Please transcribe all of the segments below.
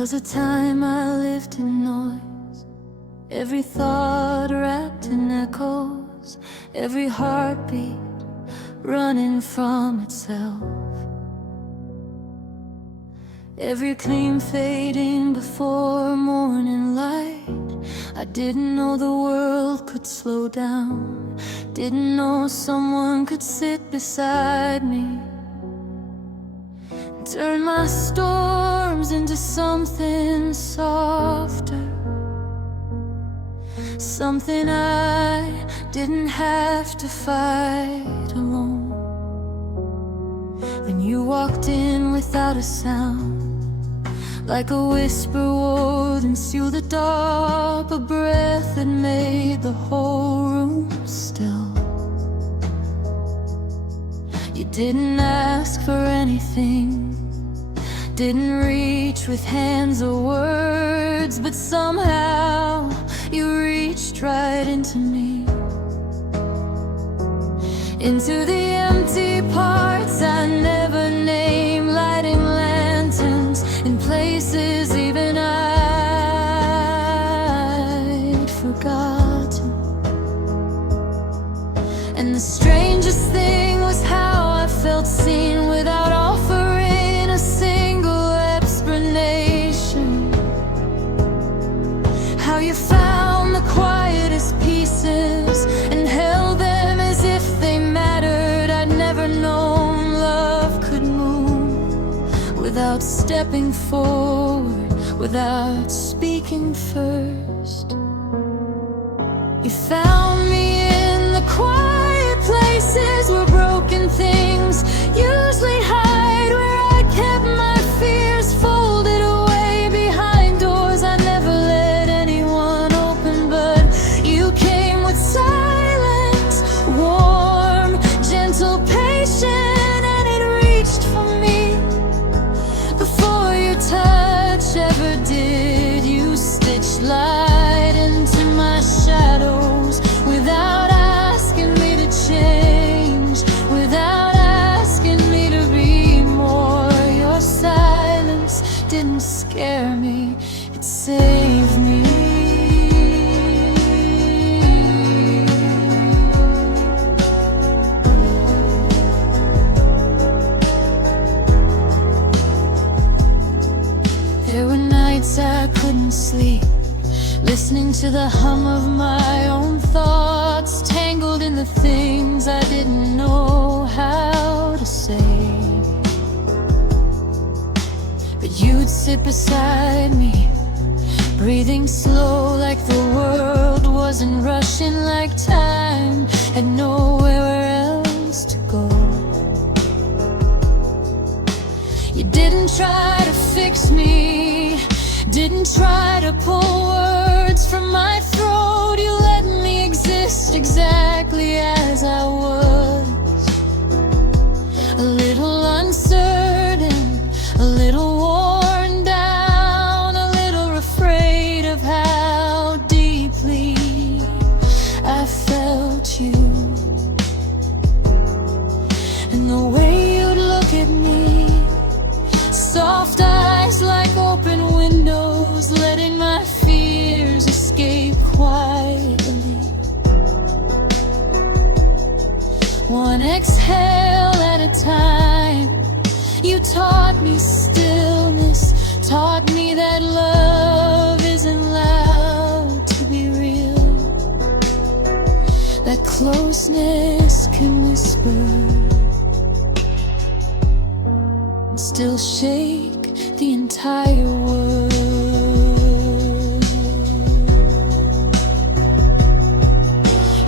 was a time I lived in noise, every thought wrapped in echoes, every heartbeat running from itself, every gleam fading before morning light. I didn't know the world could slow down, didn't know someone could sit beside me, turn my storms into something softer, something I didn't have to fight alone. Then you walked in without a sound, like a whisper would and sealed the dark, a breath that made the whole room still. You didn't ask for anything, didn't reach with hands or words, but somehow you reached right into me, into the empty parts I never named, lighting lanterns in places even I'd forgotten. And the strangest thing was how I felt seen without offering a single explanation. How you found the quietest pieces and held them as if they mattered. I'd never known love could move without stepping forward, without speaking first. You found me in the quiet places where broken things usually hide, where I kept my fears folded away behind doors I never let anyone open. But you came with silence, warm, gentle, patient, and it reached for me before your touch ever did. You stitched light into my shadows without asking me to change, without asking me to be more. Your silence didn't scare me, it saved me. There were nights I couldn't sleep, listening to the hum of my own thoughts, tangled in the things I didn't know how to say. But you'd sit beside me, breathing slow like the world wasn't rushing, like time had nowhere else to go. You didn't try to fix me, didn't try to pull words from my throat. You let me exist exactly as I was, a little uncertain, a little worn down, a little afraid of how deeply I felt you. And the way you'd look at me, soft eyes like open windows, letting my fears escape quietly. One exhale at a time, you taught me stillness, taught me that love isn't loud to be real, that closeness can whisper and still shake the entire world.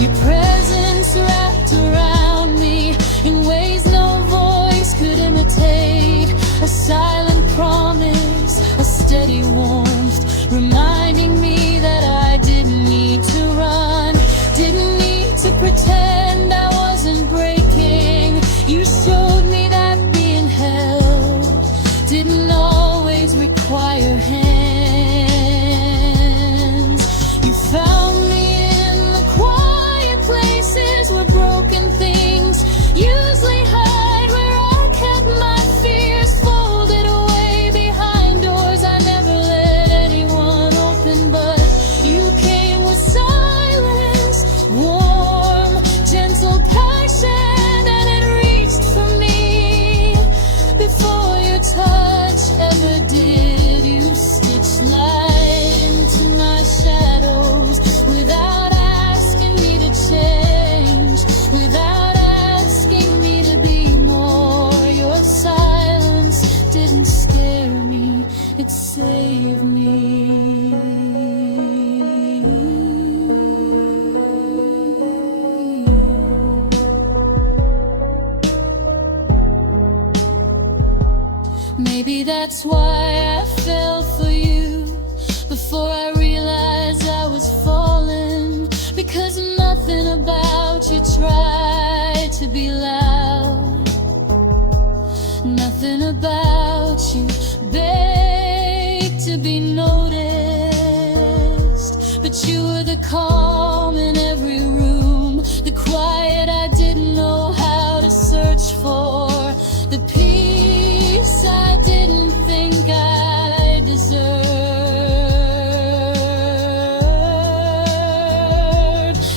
Your presence wrapped around me in ways no voice could imitate, a silent promise, a steady warmth, reminding me that I didn't need to run, didn't need to pretend I wasn't breaking. You showed me that being held didn't always require that's why I fell for you before I realized I was falling. Because nothing about you tried to be loud, nothing about you begged to be noticed. But you were the calm in every room, the quiet I didn't know how to search for, the peace I didn't think I deserved.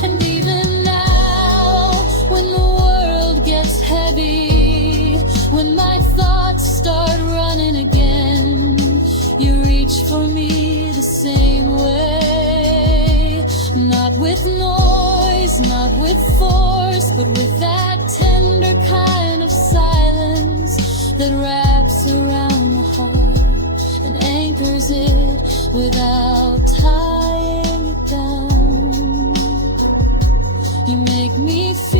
And even now, when the world gets heavy, when my thoughts start running again, you reach for me the same way. Not with noise, not with force, but with that tender kind of silence that wraps around the heart and anchors it without tying it down. You make me feel